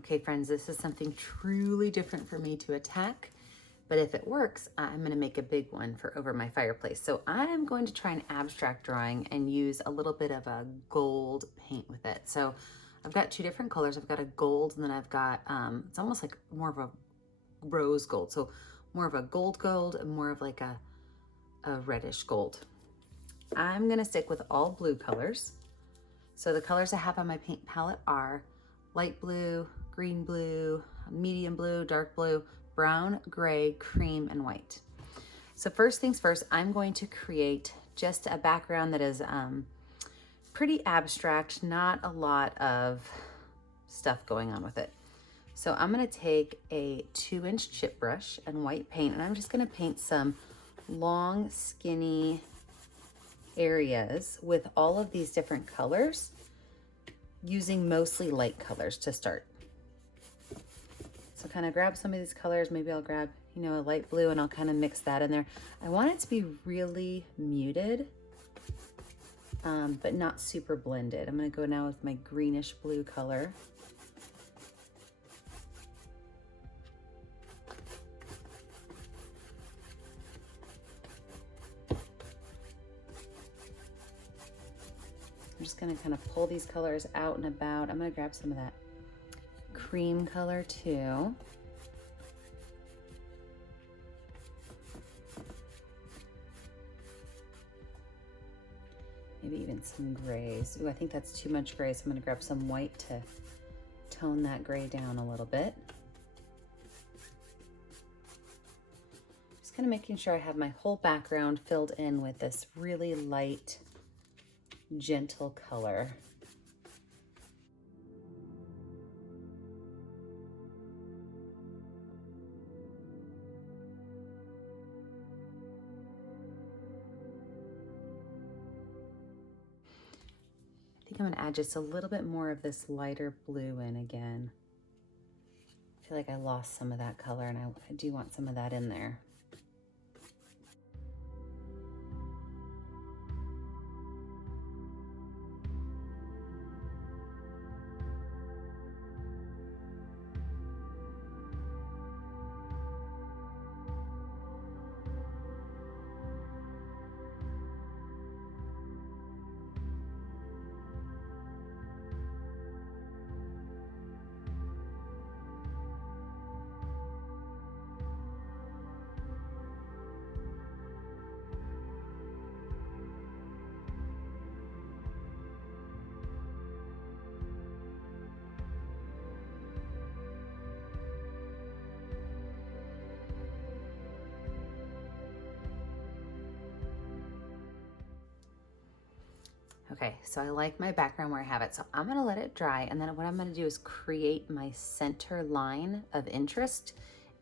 Okay, friends, this is something truly different for me to attack, but if it works, I'm gonna make a big one for over my fireplace. So I'm going to try an abstract drawing and use a little bit of a gold paint with it. So I've got two different colors. I've got a gold, and then I've got, it's almost like more of a rose gold. So more of a gold and more of like a reddish gold. I'm gonna stick with all blue colors. So the colors I have on my paint palette are light blue, green blue, medium blue, dark blue, brown, gray, cream, and white. So first things first, I'm going to create just a background that is pretty abstract, not a lot of stuff going on with it. So I'm gonna take a 2-inch chip brush and white paint, and I'm just gonna paint some long, skinny areas with all of these different colors, using mostly light colors to start. So kind of grab some of these colors. Maybe I'll grab, a light blue, and I'll kind of mix that in there. I want it to be really muted, but not super blended. I'm gonna go now with my greenish blue color. I'm just gonna kind of pull these colors out and about. I'm gonna grab some of that cream color too. Maybe even some grays. Ooh, I think that's too much gray, so I'm gonna grab some white to tone that gray down a little bit. Just kind of making sure I have my whole background filled in with this really light, gentle color. I think I'm gonna add just a little bit more of this lighter blue in again. I feel like I lost some of that color, and I do want some of that in there. Okay, so I like my background where I have it. So I'm gonna let it dry, and then what I'm gonna do is create my center line of interest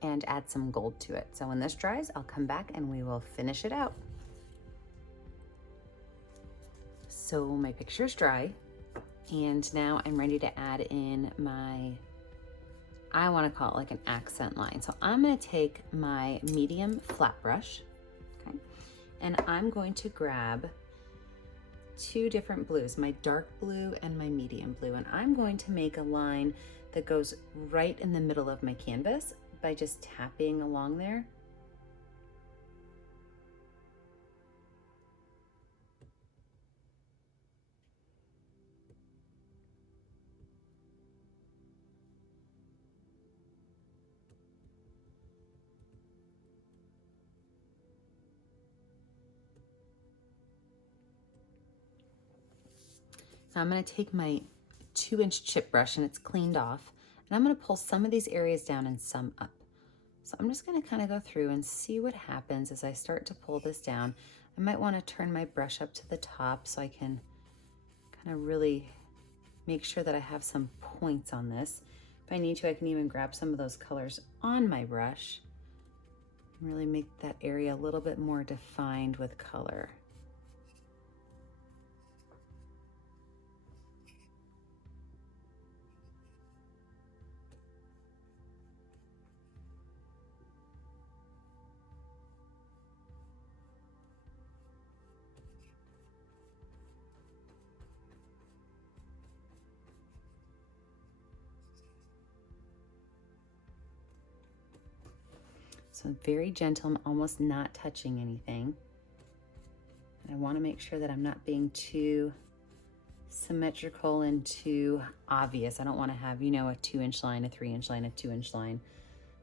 and add some gold to it. So when this dries, I'll come back and we will finish it out. So my picture's dry, and now I'm ready to add in I wanna call it like an accent line. So I'm gonna take my medium flat brush, okay? And I'm going to grab two different blues, my dark blue and my medium blue, and I'm going to make a line that goes right in the middle of my canvas by just tapping along there. Now I'm going to take my 2-inch chip brush, and it's cleaned off, and I'm going to pull some of these areas down and some up. So I'm just going to kind of go through and see what happens as I start to pull this down. I might want to turn my brush up to the top so I can kind of really make sure that I have some points on this. If I need to, I can even grab some of those colors on my brush and really make that area a little bit more defined with color. So very gentle, I'm almost not touching anything. And I want to make sure that I'm not being too symmetrical and too obvious. I don't want to have, you know, a 2-inch line, a 3-inch line, a 2-inch line.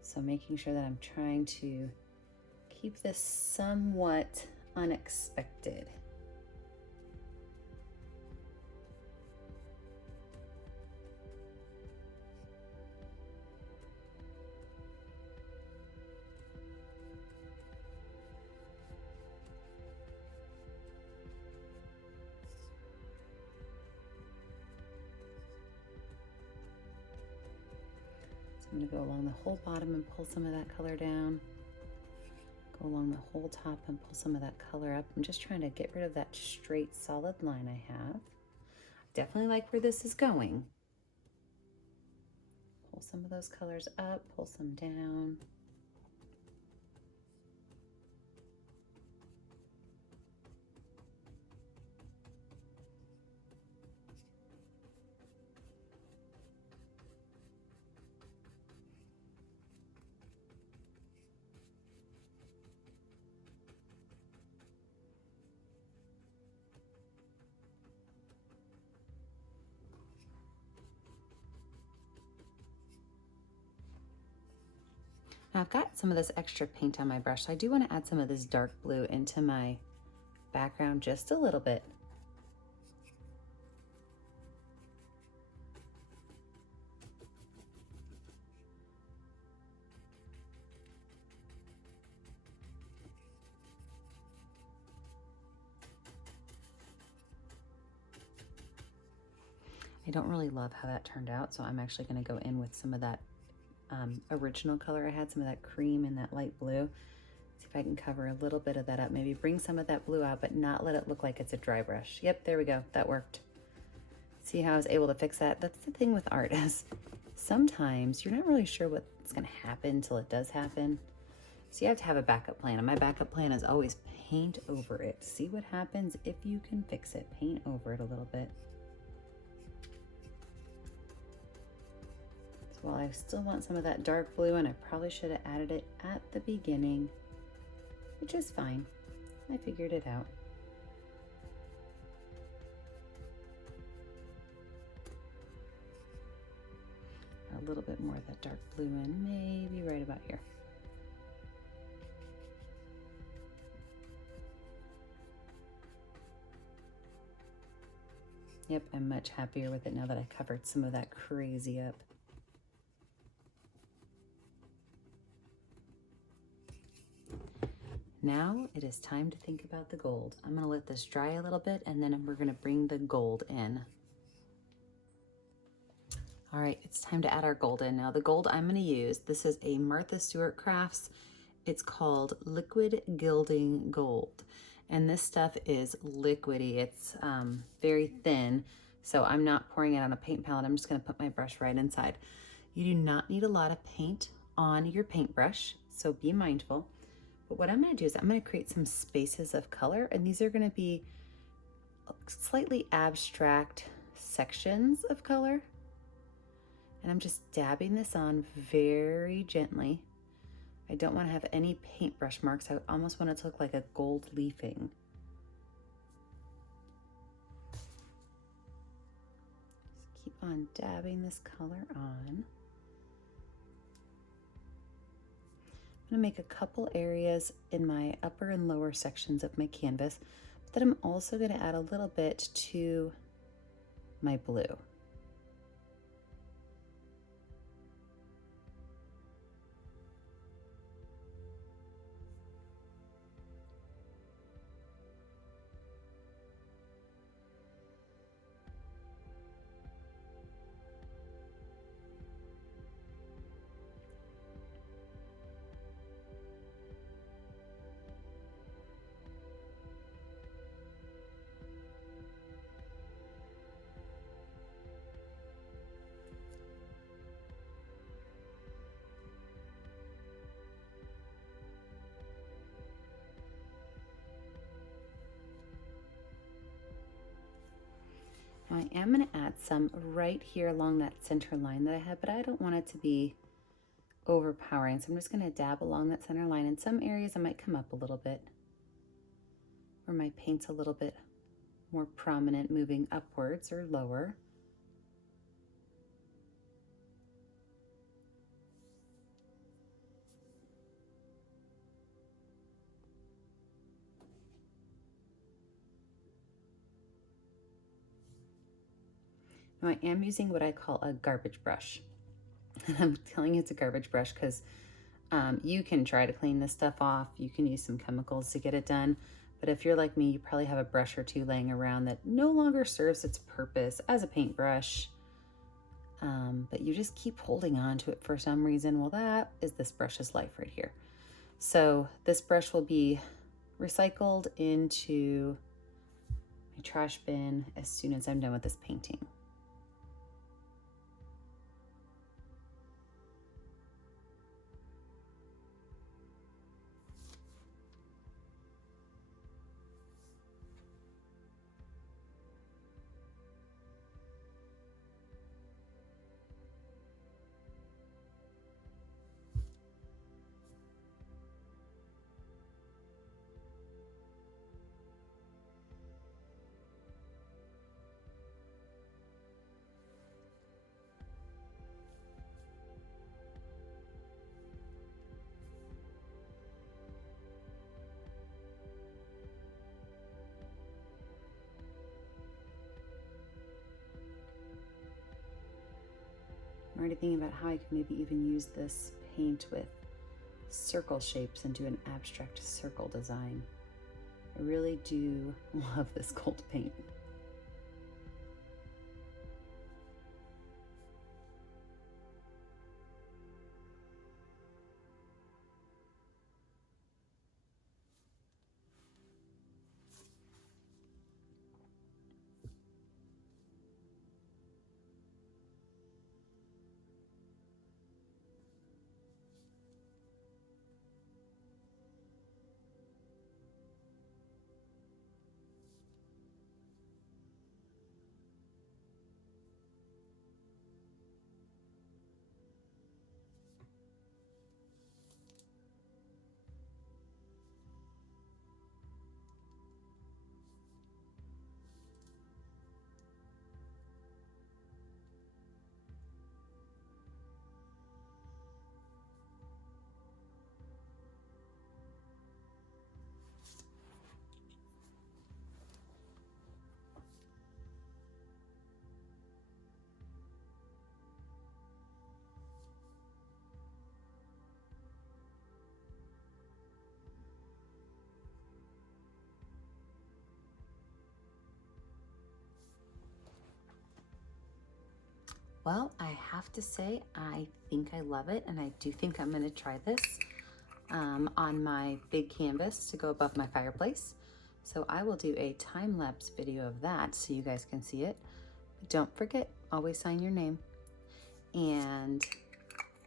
So making sure that I'm trying to keep this somewhat unexpected. I'm going to go along the whole bottom and pull some of that color down. Go along the whole top and pull some of that color up. I'm just trying to get rid of that straight solid line I have. Definitely like where this is going. Pull some of those colors up, pull some down. Now I've got some of this extra paint on my brush, so I do want to add some of this dark blue into my background just a little bit. I don't really love how that turned out, so I'm actually going to go in with some of that original color I had, some of that cream and that light blue. See if I can cover a little bit of that up. Maybe bring some of that blue out, but not let it look like it's a dry brush. Yep, there we go. That worked. See how I was able to fix that? That's the thing with art is sometimes you're not really sure what's going to happen until it does happen. So you have to have a backup plan. And my backup plan is always paint over it. See what happens if you can fix it. Paint over it a little bit. Well, I still want some of that dark blue, and I probably should have added it at the beginning, which is fine. I figured it out. A little bit more of that dark blue in, maybe right about here. Yep, I'm much happier with it now that I covered some of that crazy up. Now it is time to think about the gold. I'm going to let this dry a little bit, and then we're going to bring the gold in. All right, it's time to add our gold in. Now the gold I'm going to use, this is a Martha Stewart Crafts. It's called Liquid Gilding Gold. And this stuff is liquidy. It's very thin, so I'm not pouring it on a paint palette. I'm just going to put my brush right inside. You do not need a lot of paint on your paintbrush, so be mindful. But what I'm going to do is I'm going to create some spaces of color, and these are going to be slightly abstract sections of color. And I'm just dabbing this on very gently. I don't want to have any paintbrush marks. I almost want it to look like a gold leafing. Just keep on dabbing this color on. I'm going to make a couple areas in my upper and lower sections of my canvas, but then I'm also going to add a little bit to my blue. Now I am going to add some right here along that center line that I had, but I don't want it to be overpowering. So I'm just going to dab along that center line. In some areas I might come up a little bit, where my paint's a little bit more prominent, moving upwards or lower. Now I am using what I call a garbage brush. I'm telling you it's a garbage brush because you can try to clean this stuff off. You can use some chemicals to get it done. But if you're like me, you probably have a brush or two laying around that no longer serves its purpose as a paintbrush. But you just keep holding on to it for some reason. Well, that is this brush's life right here. So this brush will be recycled into my trash bin as soon as I'm done with this painting. I'm already thinking about how I could maybe even use this paint with circle shapes and do an abstract circle design. I really do love this gold paint. Well, I have to say, I think I love it, and I do think I'm gonna try this on my big canvas to go above my fireplace. So I will do a time-lapse video of that so you guys can see it. But don't forget, always sign your name. And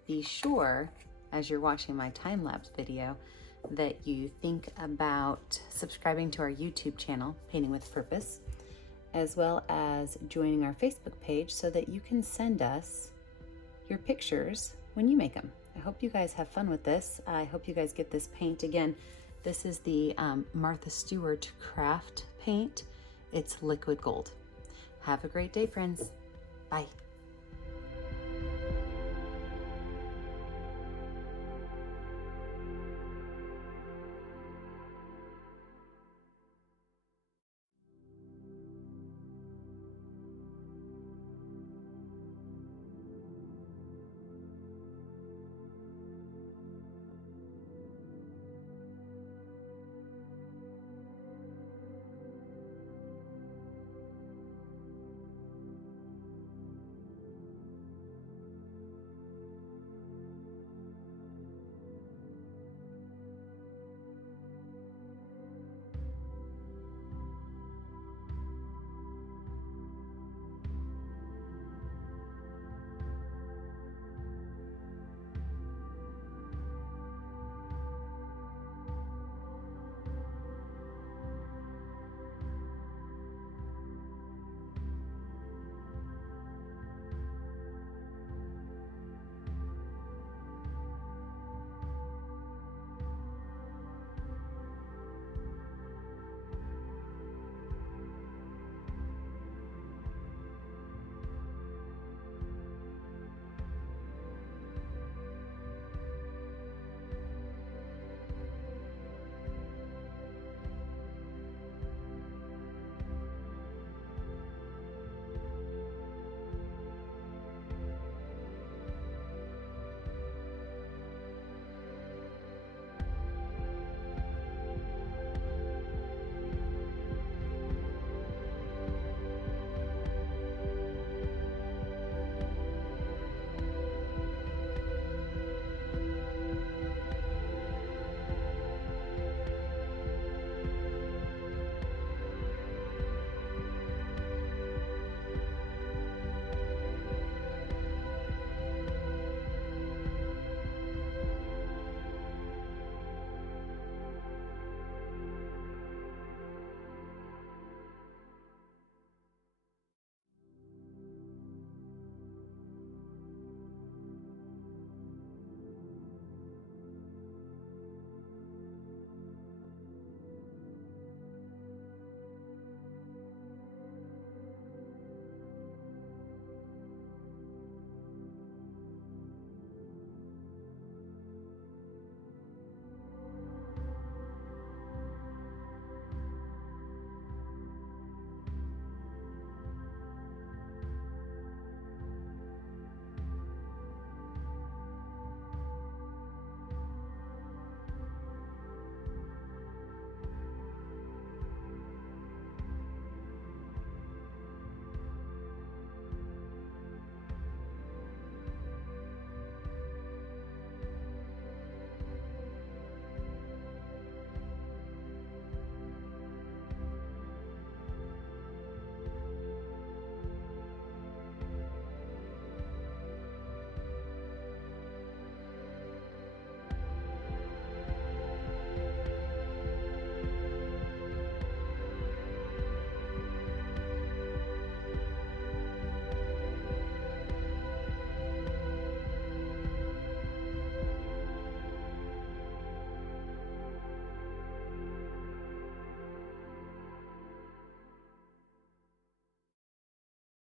be sure, as you're watching my time-lapse video, that you think about subscribing to our YouTube channel, Painting with Purpose, as well as joining our Facebook page so that you can send us your pictures when you make them. I hope you guys have fun with this. I hope you guys get this paint. Again, this is the Martha Stewart Craft paint. It's liquid gold. Have a great day, friends. Bye.